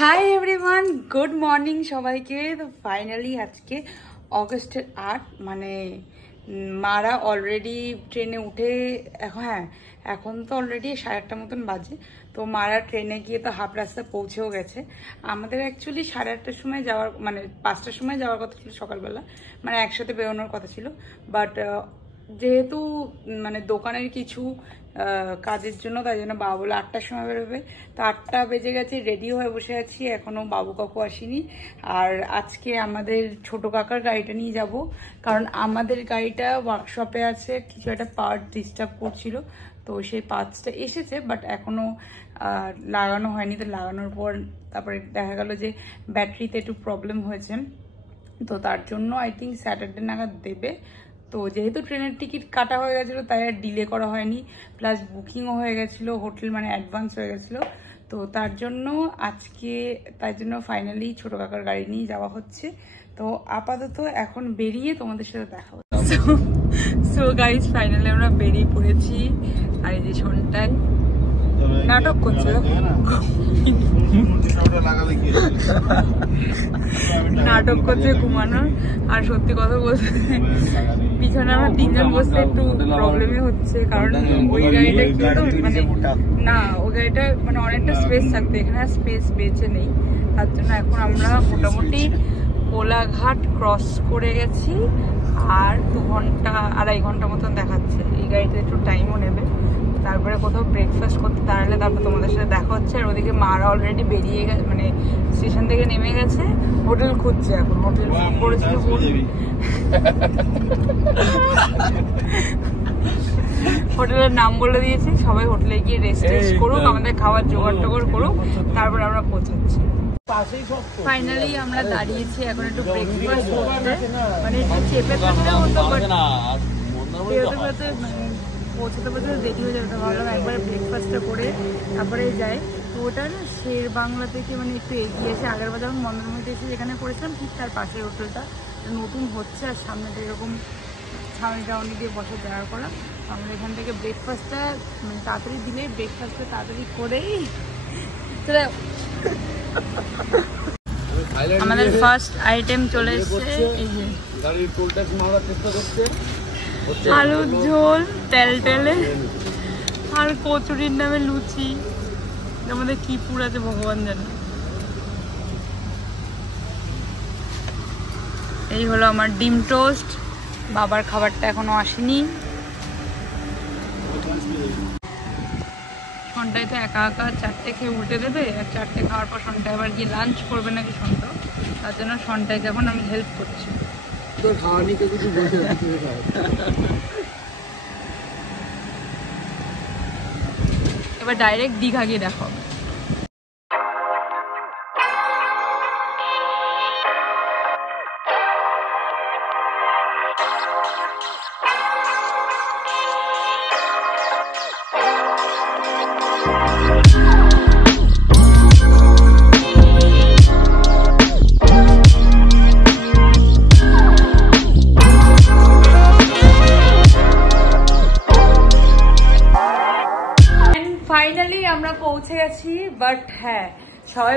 Hi everyone, good morning সবাইকে। তো finally আজকে অগস্টের 8, মানে মারা অলরেডি ট্রেনে উঠে এখন তো অলরেডি 8:30 মতন বাজে। তো মারা ট্রেনে গিয়ে তো হাফ রাস্তা পৌঁছেও গেছে। আমাদের অ্যাকচুয়ালি 8:30টার সময় যাওয়ার, মানে 5টার সময় যাওয়ার কথা ছিল সকালবেলা, মানে একসাথে বেরোনোর কথা ছিল। বাট যেহেতু মানে দোকানের কিছু কাজের জন্য, তাই জন্য বাবা বলে 8টার সময় বেরোবে। তো 8টা বেজে গেছে, রেডি হয়ে বসে আছি, এখনো বাবু কাকু আসেনি। আর আজকে আমাদের ছোট কাকার গাড়িটা নিয়ে যাব, কারণ আমাদের গাড়িটা ওয়ার্কশপে আছে, কিছু একটা পার্ট ডিস্টার্ব করছিল। তো সেই পার্টসটা এসেছে, বাট এখনো লাগানো হয়নি। তো লাগানোর পর তারপরে দেখা গেল যে ব্যাটারিতে একটু প্রবলেম হয়েছে। তো তার জন্য আই থিঙ্ক স্যাটারডে নাগাদ দেবে। তো যেহেতু ট্রেনের টিকিট কাটা হয়ে গেছিলো, তাই আর ডিলে করা হয়নি, প্লাস বুকিংও হয়ে গেছিলো, হোটেল মানে অ্যাডভান্স হয়ে গেছিলো। তো তার জন্য ফাইনালি ছোট কাকার গাড়ি নিয়ে যাওয়া হচ্ছে। তো আপাতত এখন বেরিয়ে তোমাদের সাথে দেখা হচ্ছে। সো গাইস, ফাইনালি আমরা বেরিয়ে পড়েছি। আর এই যে সন্টায় নাটক করছে, নাটক করছে ঘুমানোর। আর সত্যি কথা বলতে পিছনে আমরা 3জন বসতে একটু প্রবলেমই হচ্ছে, কারণ ওই গাড়িটা কিন্তু মানে না, ওই গাড়িটা মানে অনেকটা স্পেস থাকতো, এখানে আর স্পেস বেঁচে নেই। তার জন্য এখন আমরা মোটামুটি কোলাঘাট ক্রস করে গেছি, আর 2-2.5 ঘন্টা মতন দেখাচ্ছে। এই গাড়িতে একটু টাইমও নেবে। তারপরে কোথাও ব্রেকফাস্ট করতে দাঁড়ালে তারপর তোমাদের সাথে দেখা হচ্ছে। আর ওদিকে মারা অলরেডি বেরিয়ে গেছে, মানে স্টেশন থেকে নেমে গেছে, হোটেল খুঁজছে। এখন হোটেল ফোন করেছিল, হোটেলের নাম বলে দিয়েছি, সবাই হোটেলে গিয়ে রেস্ট করুক, আমাদের খাবার জোগাড় টোগাড় করুক, তারপর আমরা পৌঁছাচ্ছি। ফাইনালি আমরা দাঁড়িয়েছি এখন একটু ব্রেকফাস্ট করতে, মানে একটু চেপে থাকলে হতো, বাট পৌঁছাতে দেরি হয়ে যাবে। তো ভাবলাম একবারে ব্রেকফাস্টটা করে তারপরে যাই। তো ওটা না শের বাংলা থেকে মানে একটু এগিয়ে এসে, আগের বার যখন মন্দিরের মধ্যে এসে যেখানে করেছিলাম ঠিক তার পাশের হোটেলটা নতুন হচ্ছে, আর সামনেটা এরকম ছাউনি টাউনি দিয়ে বসে জায়গা করা। আমরা এখান থেকে ব্রেকফাস্টটা মানে তাড়াতাড়ি দিলে, ব্রেকফাস্টটা তাড়াতাড়ি করেই আমাদের ফার্স্ট আইটেম চলে এসছে, এই যে আলুর ঝোল তেল টেলে, আর কচুরির নামে লুচি। আমাদের কি পুর আছে ভগবান জানে। এই হলো আমার ডিম টোস্ট। বাবার খাবারটা এখনো আসেনি। সন্টায় তো একা একা 4টে খেয়ে উল্টে দেবে, আর 4টে খাওয়ার পর সন্টায় আবার গিয়ে লাঞ্চ করবে নাকি সন্তা, তার জন্য সন্টায় এখন আমি হেল্প করছি। এবার ডাইরেক্ট দীঘা গিয়ে দেখা হবে। ফাইনালি আমরা পৌঁছে গেছি। বাট হ্যাঁ, সবাই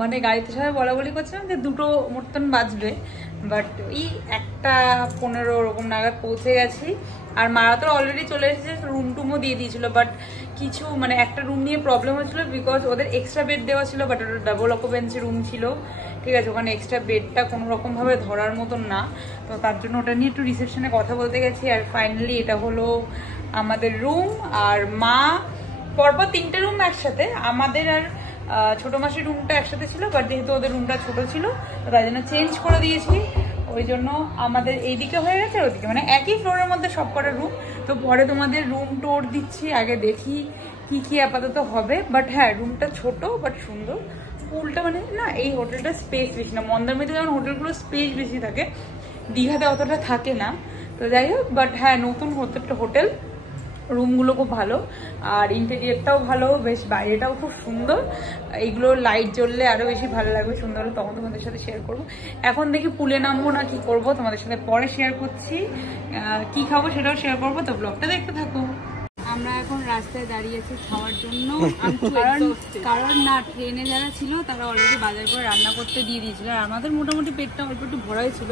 মানে গাড়িতে সবাই বলা বলি করছিলাম যে 2টো মতন বাজবে, বাট এই 1:15 ওরকম নাগাদ পৌঁছে গেছি। আর মারা তো অলরেডি চলে এসেছে, রুম টুমও দিয়ে দিয়েছিল। বাট কিছু মানে একটা রুম নিয়ে প্রবলেম হয়েছিল, বিকজ ওদের এক্সট্রা বেড দেওয়া ছিল, বাট ওটা ডাবল অকুপেন্সি রুম ছিল, ঠিক আছে। ওখানে এক্সট্রা বেডটা কোনো রকমভাবে ধরার মতন না, তো তার জন্য ওটা নিয়ে একটু রিসেপশনে কথা বলতে গেছি। আর ফাইনালি এটা হলো আমাদের রুম। আর মা পরপর 3টে রুম একসাথে, আমাদের আর ছোট মাসির রুমটা একসাথে ছিল, বাট যেহেতু ওদের রুমটা ছোট ছিল তাই জন্য চেঞ্জ করে দিয়েছি। ওই জন্য আমাদের এইদিকে হয়ে গেছে, ওইদিকে মানে একই ফ্লোরের মধ্যে সব কটা রুম। তো পরে তোমাদের রুম টোর দিচ্ছি, আগে দেখি কি কি আপাতত হবে। বাট হ্যাঁ, রুমটা ছোট বাট সুন্দর। পুলটা মানে না, এই হোটেলটা স্পেস বেশি না, মন্দারমণিতে যেমন হোটেলগুলো স্পেস বেশি থাকে, দীঘাতে অতটা থাকে না। তো যাই হোক, বাট হ্যাঁ, নতুন হোটেল, রুমগুলো খুব ভালো, আর ইন্টেরিয়ারটাও ভালো, বেশ বাইরেটাও খুব সুন্দর। এইগুলো লাইট জ্বললে আরো বেশি ভালো লাগবে, সুন্দর হলে তখন তোমাদের সাথে শেয়ার করবো। এখন দেখি পুলে নামবো না কি করবো, তোমাদের সাথে পরে শেয়ার করছি। কি খাবো সেটাও শেয়ার করবো, তো ব্লগটা দেখতে থাকো। আমরা এখন রাস্তায় দাঁড়িয়েছি খাওয়ার জন্য। কারণ না ট্রেনে যারা ছিল তারা অলরেডি বাজার করে রান্না করতে দিয়ে দিয়েছিল, আর আমাদের মোটামুটি পেটটা অল্প একটু ভরাই ছিল।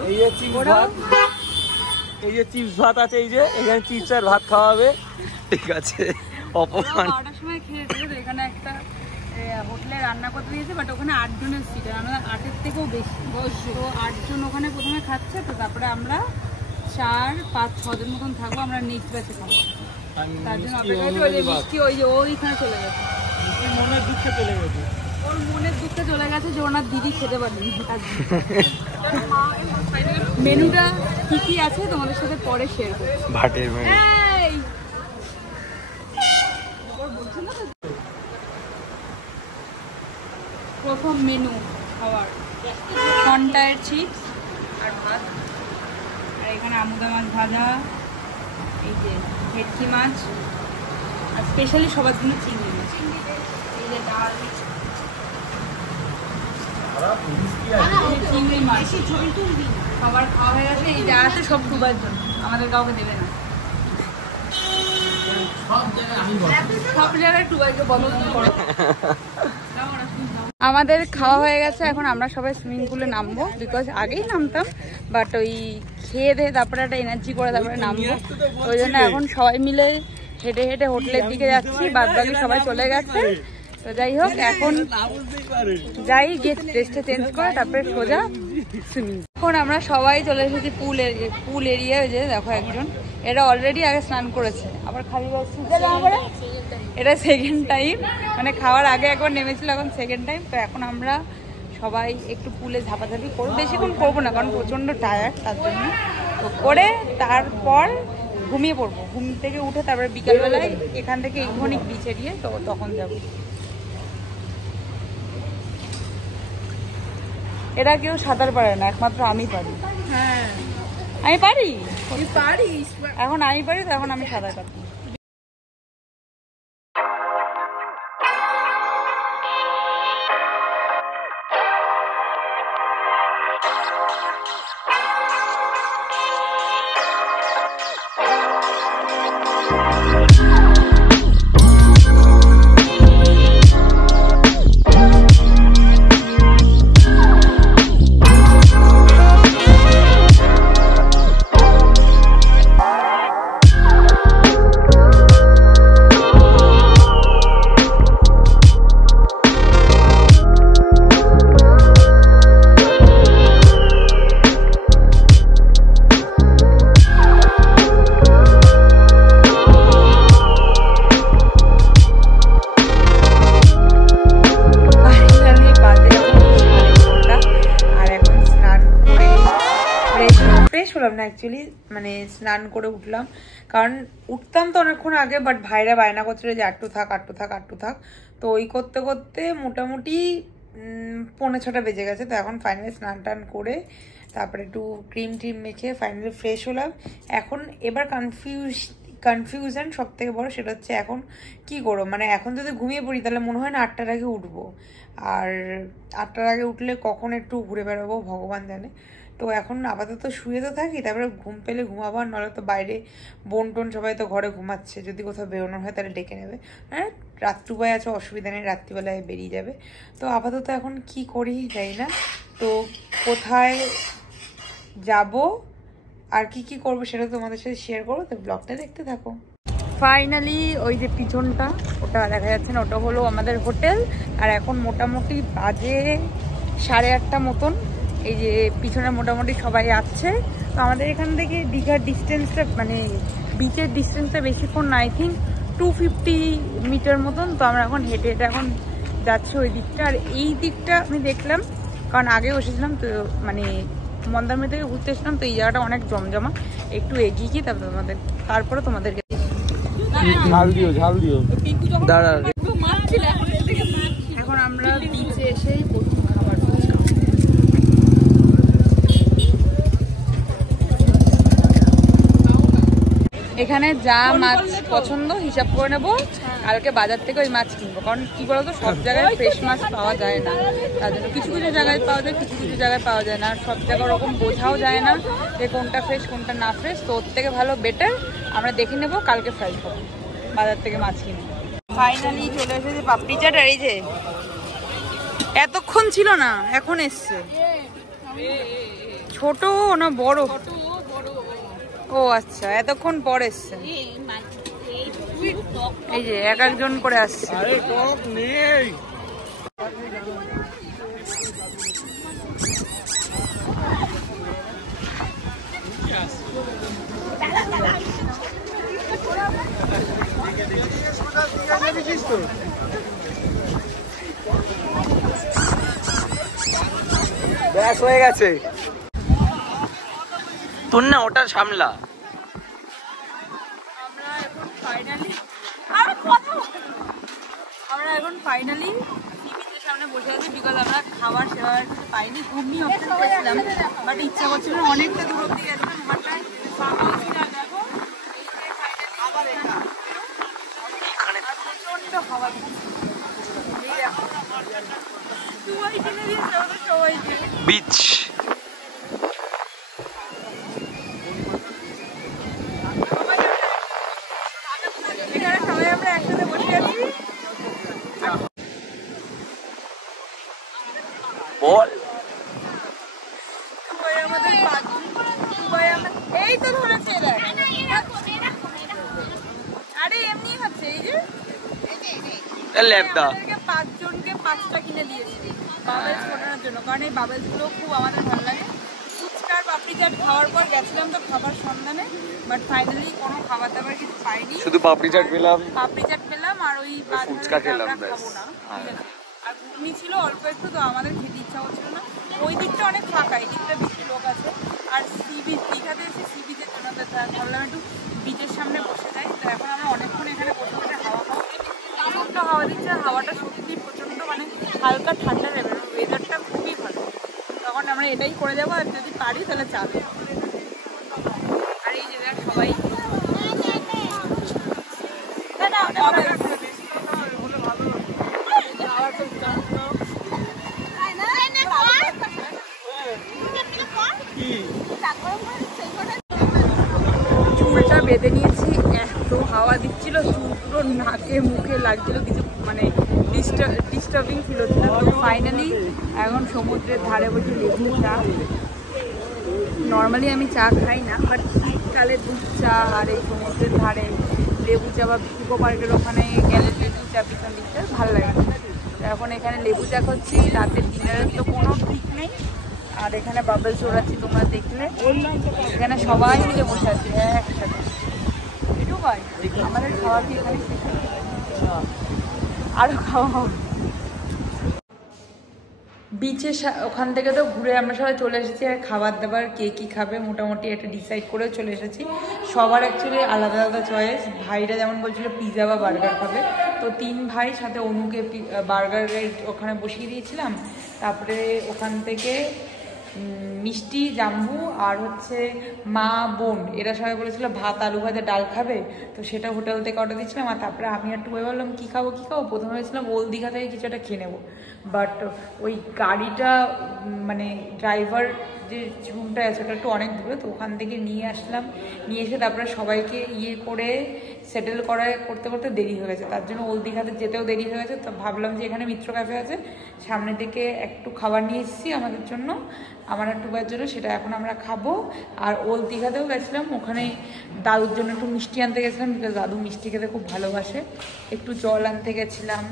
এই যে চিপস ভাত আছে, এই যে এখানে চিপস আর ভাত খাওয়াবে, ঠিক আছে। অপমান 12টার সময় খেয়েছিল, তো এখানে একটা হোটেলে রান্না করতে দিয়েছে, বাট ওখানে 8 জনের সিট, আমাদের 8-এর থেকেও বেশি, তো 8 জন ওখানে প্রথমে খাচ্ছে। তো তারপরে আমরা 4-5-6 জন মতন থাকবো, আমরা নেক্সট ব্যাচে খাবো। তার জন্য অপেক্ষা করছি। মিষ্টি ওইখানে চলে গেছে, মনের দুঃখে চলে গেছে, ওর মনের দুঃখে চলে গেছে যে ওনার দিদি খেতে পারেনি। মেনুটা কি কি আছে তোমাদের সাথে পরে শেয়ার করবো। ভাটের প্রথম মেনু খাওয়ার কন্টায়ের চিপস আর ভাত, আর এখানে আমুদা মাছ ভাজা, এই যে ভেটকি মাছ, আর স্পেশালি সবার জন্য চিংড়ি মাছ, এই যে ডাল, চিংড়ি মাছ। খাবার খাওয়া হয়ে গেছে, এই যা আছে সব ডুবার জন্য, আমাদের কাউকে দেবে না। সব জায়গায় টুবাইকে বন্ধ করো। আমাদের খাওয়া হয়ে গেছে, এখন আমরা সবাই সুইমিং পুলে নামবো, বিকজ আগেই নামতাম, বাট ওই খেয়ে দিয়ে তারপরে একটা এনার্জি করে তারপরে নামবো, ওই জন্য এখন সবাই মিলে হেঁটে হেঁটে হোটেলের দিকে যাচ্ছি। বাদ বাকি সবাই চলে গেছে। তো যাই হোক, এখন যাই গিয়ে ড্রেসটা চেঞ্জ করে তারপরে সোজা সুইমিং। এখন আমরা সবাই চলে এসেছি পুল এরিয়া। ওই যে দেখো একজন, এটা অলরেডি আগে স্নান করেছে, আবার খালি এটা সেকেন্ড টাইম, মানে খাওয়ার আগে একবার নেমেছিল, এখন সেকেন্ড টাইম। তো এখন আমরা সবাই একটু পুলে ঝাপাঝাপি করবো, বেশিক্ষণ করবো না কারণ প্রচণ্ড টায়ার্ড, তার জন্য। তো করে তারপর ঘুমিয়ে পড়বো, ঘুম থেকে উঠে তারপরে বিকালবেলায় এখান থেকে ইকোনিক বিচ এরিয়ে, তো তখন যাবো। এটা কেউ সাঁতার পারে না, একমাত্র আমি পারি। হ্যাঁ আমি পারি, এখন আমি পারি, তো এখন আমি সাঁতার কাটি। না অ্যাকচুয়ালি, মানে স্নান করে উঠলাম, কারণ উঠতাম তো অনেকক্ষণ আগে, বাট ভাইরা বায়না করছিল যে আটটু থাক। তো ওই করতে করতে মোটামুটি 5:45 বেজে গেছে। তো এখন ফাইনালি স্নান টান করে তারপরে একটু ক্রিম মেখে ফাইনালি ফ্রেশ হলাম। এখন এবার কনফিউশন সব থেকে বড়, সেটা হচ্ছে এখন কি করবো। মানে এখন যদি ঘুমিয়ে পড়ি তাহলে মনে হয় না 8টার আগে উঠবো, আর 8টার আগে উঠলে কখন একটু ঘুরে বেড়াবো ভগবান জানে। তো এখন আপাতত শুয়ে তো থাকি, তারপরে ঘুম পেলে ঘুমাবো, আর নাহলে তো বাইরে বোন টোন সবাই তো ঘরে ঘুমাচ্ছে, যদি কোথাও বেরোনো হয় তাহলে ডেকে নেবে। হ্যাঁ রাত্রিবেলায় আছে, অসুবিধা নেই, রাত্রিবেলায় বেরিয়ে যাবে। তো আপাতত এখন কি করি জানি না, তো কোথায় যাব আর কি করবো সেটা তোমাদের সাথে শেয়ার করবো, তো ব্লগটা দেখতে থাকো। ফাইনালি ওই যে পিছনটা ওটা দেখা যাচ্ছে না, ওটা হলো আমাদের হোটেল, আর এখন মোটামুটি বাজে 8:30 মতন। এই যে পিছনে মোটামুটি সবাই আসছে। তো আমাদের এখান থেকে দীঘার ডিস্টেন্সটা, মানে বিচের ডিস্টেন্সটা বেশিক্ষণ না, আই থিঙ্ক 250 মিটার মতন। তো আমরা এখন হেঁটে এখন যাচ্ছি ওই দিকটা। আর এই দিকটা আমি দেখলাম, কারণ আগেও এসেছিলাম, তো মানে মন্দারমণি থেকে ঘুরতে এসেছিলাম, তো এই জায়গাটা অনেক জমজমা। একটু এগিয়ে গিয়ে তারপরে তোমাদেরকে ঝাল দিও দাঁড়া। এখন আমরা বিচে এসেই এখানে যা মাছ পছন্দ হিসাব করে নেবো, কালকে বাজার থেকে ওই মাছ কিনবো। কারণ কি বলতো, সব জায়গায় ফ্রেশ মাছ পাওয়া যায় না, তার জন্য কিছু জায়গায় পাওয়া যায়, কিছু জায়গায় পাওয়া যায় না, আর সব জায়গায় ওরকম বোঝাও যায় না যে কোনটা ফ্রেশ কোনটা না ফ্রেশ। তো ওর থেকে ভালো বেটার আমরা দেখে নেবো, কালকে ফ্রাই করবো। বাজার থেকে মাছ কিনে। ফাইনালি চলে এসেছে পাপড়ি চাট। আর এই যে এতক্ষণ ছিল না, এখন এসছে। ছোট না বড়? ও আচ্ছা, এতক্ষণ পর এসছে। এই যে এক একজন করে আসছে। ব্যাস হয়ে গেছে। তোর না ওটা সামলা। আমরা এখন ফাইনালি সি বিচের সামনে বসে আছি, বিকজ আমরা খাবার সেবার পাইনি। ঘুমিয়ে অপশন করেছিলাম, বাট ইচ্ছা করছিল না, অনেকটা দূর অব্দি গেছিলাম। প্রচন্ড খাবার বিচ এখানে সবাই আমরা একসাথে বসে আছি। বল এই তো ধরেছে। আরে এমনি হচ্ছে। এই যে আমাদেরকে 5 জনকে 5টা কিনে দিয়েছে বাবেলস ফোটানোর জন্য, কারণ এই বাবেলস গুলো খুব আমাদের ভালো লাগে। ফুচকার পাপড়ি চাট খাওয়ার পর গেছিলাম তো খাবার সন্ধানে, বাট ফাইনালি কোনো খাবার দাবার কিছু পাইনি। শুধু পাপড়ি চাট পেলাম, আর ওই ফুচকা খেলাম। খাবো না, আর ঘুগনি ছিল অল্প একটু, তো আমাদের খেতে ইচ্ছা হচ্ছিল না। ওই দিকটা অনেক ফাঁকা, এই দিকটা বেশি লোক আছে। আর সি বিচ, দীঘাতে এসে সি বিচের জন্য ভাবলাম একটু বিচের সামনে বসে যাই। তো এখন আমরা অনেকক্ষণ এখানে বসে বসে হাওয়া খাবো। প্রচণ্ড হাওয়া দিচ্ছে, হাওয়াটা সত্যি প্রচণ্ড, মানে হালকা ঠান্ডা লেভেল, ওয়েদারটা খুবই ভালো। তখন আমরা এটাই করে যাবো, আর যদি পারি তাহলে চাবে। আর এই যে সবাই চুলটা বেঁধে নিয়েছি, এত হাওয়া দিচ্ছিল, চুল পুরো নাকে মুখে লাগছিল, কিছু মানে ডিস্টার্বিং ছিল। তো ফাইনালি এখন সমুদ্রের ধারে বসে লেবু চা। নর্মালি আমি চা খাই না, বাট শীতকালে দুধ চা আর এই সমুদ্রের ধারে লেবু চা, বা ইকো পার্কের ওখানে গেলে লেবু চা পিছন দিকটা ভালো লাগে। এখন এখানে লেবু চা করছি, রাতের ডিনারের তো কোনো ঠিক নেই। আর এখানে বাবল চড়াচ্ছি, তোমরা দেখলে। এখানে সবাই মিলে বসে আছি একসাথে। এটু ভাই আমাদের খাওয়া কি এখানে আরো খাওয়া হবে। বিচে ওখান থেকে তো ঘুরে আমরা সবাই চলে এসেছি। আর খাবার দাবার কে কী খাবে মোটামুটি এটা ডিসাইড করে চলে এসেছি। সবার অ্যাকচুয়ালি আলাদা আলাদা চয়েস। ভাইরা যেমন বলছিল পিৎজা বা বার্গার খাবে, তো 3 ভাই সাথে অনুকে বার্গারের ওখানে বসিয়ে দিয়েছিলাম। তারপরে ওখান থেকে মিষ্টি, জাম্বু আর হচ্ছে মা বোন এরা সবাই বলেছিল ভাত আলু ভাজা ডাল খাবে, তো সেটা হোটেল থেকে অর্ডার দিয়েছিলাম। আর তারপরে আমি একটু বললাম কী খাবো। প্রথমে ভেবেছিলাম ওল্ড দীঘা থেকে কিছু একটা খেয়ে নেবো, বাট ওই গাড়িটা মানে ড্রাইভার যে রুমটা আছে ওটা একটু অনেক দূরে, তো ওখান থেকে নিয়ে আসলাম। নিয়ে এসে তারপরে সবাইকে করে সেটেল করতে করতে দেরি হয়ে গেছে, তার জন্য ওল্ড দীঘাতে যেতেও দেরি হয়ে গেছে। তো ভাবলাম যে এখানে মিত্র ক্যাফে আছে, সামনে থেকে একটু খাবার নিয়ে এসেছি আমাদের জন্য, আমার একটু ভাইয়ের জন্য, সেটা এখন আমরা খাবো। আর ওল্ড দীঘাতেও গেছিলাম, ওখানে দাদুর জন্য একটু মিষ্টি আনতে গেছিলাম, বিকজ দাদু মিষ্টি খেতে খুব ভালোবাসে। একটু জল আনতে গেছিলাম,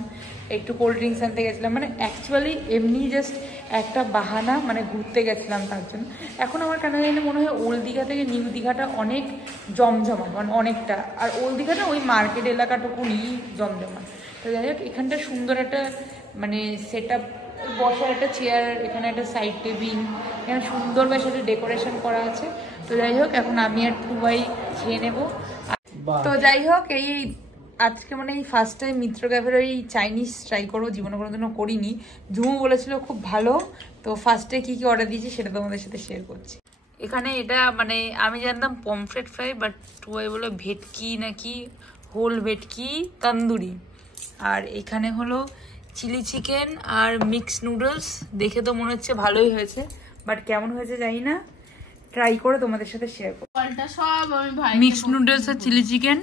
একটু কোল্ড ড্রিঙ্কস আনতে গেছিলাম, মানে অ্যাকচুয়ালি এমনি জাস্ট একটা বাহানা, মানে ঘুরতে গেছিলাম তার জন্য। এখন আমার কেন জানি মনে হয় ওল্ড দীঘা থেকে নিউ দীঘাটা অনেক জমজমাট, মানে অনেকটা। আর ওল্ড দীঘাটা ওই মার্কেট এলাকাটুকুনি জমজমাট। তো যাই হোক, এখানটা সুন্দর একটা মানে সেট আপ, বসার একটা চেয়ার, এখানে একটা সাইড টেবিল, এখানে সুন্দর বেশ একটা ডেকোরেশন করা আছে। তো যাই হোক, এখন আমি আর টুবাই খেয়ে নেবো। তো যাই হোক, এই আজকে মানে এই ফার্স্ট টাইম মিত্র ক্যাফের ওই চাইনিজ ট্রাই করবো, জীবনে কোনোদিনও করিনি। ঝুমু বলেছিল খুব ভালো, তো ফার্স্টে কী কী অর্ডার দিয়েছি সেটা তোমাদের সাথে শেয়ার করছি। এখানে এটা মানে আমি জানতাম পমফ্রেট ফ্রাই, বাট টুবাই বলে ভেটকি নাকি হোল ভেটকি তন্দুরি। আর এখানে হলো চিলি চিকেন আর মিক্স নুডলস। দেখে তো মনে হচ্ছে ভালোই হয়েছে, বাট কেমন হয়েছে জানি না, ট্রাই করে তোমাদের সাথে শেয়ার করব। মিক্স নুডলস আর চিলি চিকেন,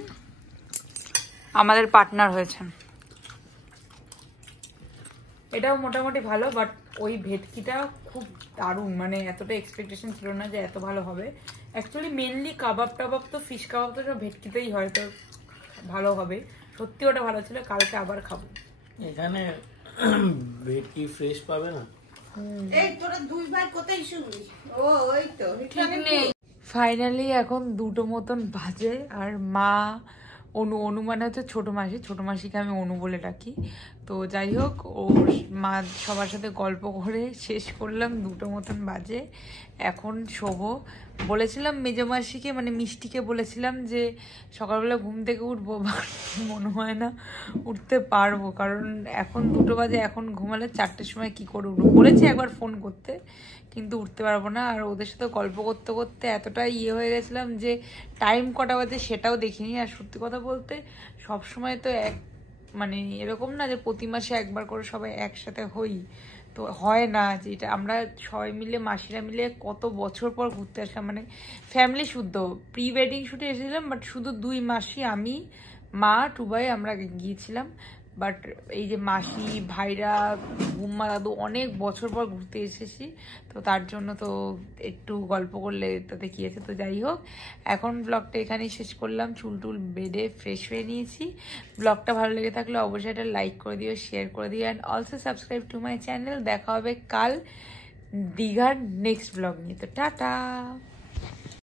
আমাদের পার্টনার হয়েছেন। এটাও মোটামুটি ভালো, বাট ওই ভেটকিটা খুব দারুণ, মানে এতটা এক্সপেকটেশন ছিল না যে এত ভালো হবে। অ্যাকচুয়ালি মেনলি কাবাব টাবাব তো ফিশ কাবাব তো সব ভেটকিতেই হয়, তো ভালো হবে। সত্যি ওটা ভালো ছিল, কালকে আবার খাবো। এখানে ভেটকি ফ্রেশ পাবে না। এই তোরা দুই ভাই কোথায় শুনবি? ও ওই তো ফাইনালি এখন 2টো মতন বাজে, আর মা অনু মানে হচ্ছে ছোট মাসিকে আমি অনু বলে ডাকি। তো যাই হোক, ও মা সবার সাথে গল্প করে শেষ করলাম, 2টো মতন বাজে। এখন শোবো। বলেছিলাম মেজো মাসিকে মানে মিষ্টিকে বলেছিলাম যে সকালবেলা ঘুম থেকে উঠবো, মনে হয় না উঠতে পারবো, কারণ এখন 2টো বাজে। এখন ঘুমালে 4টের সময় কি করে উঠবো, বলেছি একবার ফোন করতে, কিন্তু উঠতে পারবো না। আর ওদের সাথে গল্প করতে করতে এতটা হয়ে গেছিলাম যে টাইম কটা বাজে সেটাও দেখিনি। আর সত্যি কথা বলতে সবসময় তো মানে এরকম না যে প্রতি মাসে একবার করে সবাই একসাথে হই, তো হয় না। যেটা আমরা সবাই মিলে মাসিরা মিলে কত বছর পর ঘুরতে আসলাম, মানে ফ্যামিলি শুদ্ধ প্রি ওয়েডিং শুটে এসেছিলাম, বাট শুধু 2 মাসি, আমি, মা, টুবাই আমরা গিয়েছিলাম। বাট এই যে মাসি, ভাইরা, গুম্মা, দাদু অনেক বছর পর ঘুরতে এসেছি, তো তার জন্য তো একটু গল্প করলে তাতে কি আছে। তো যাই হোক, এখন ব্লগটা এখানেই শেষ করলাম। চুল টুল বেডে ফ্রেশ হয়ে নিয়েছি। ব্লগটা ভালো লেগে থাকলে অবশ্যই একটা লাইক করে দিও, শেয়ার করে দিও, and also subscribe to my channel. দেখা হবে কাল দীঘার নেক্সট ব্লগ নিয়ে। তো টাটা।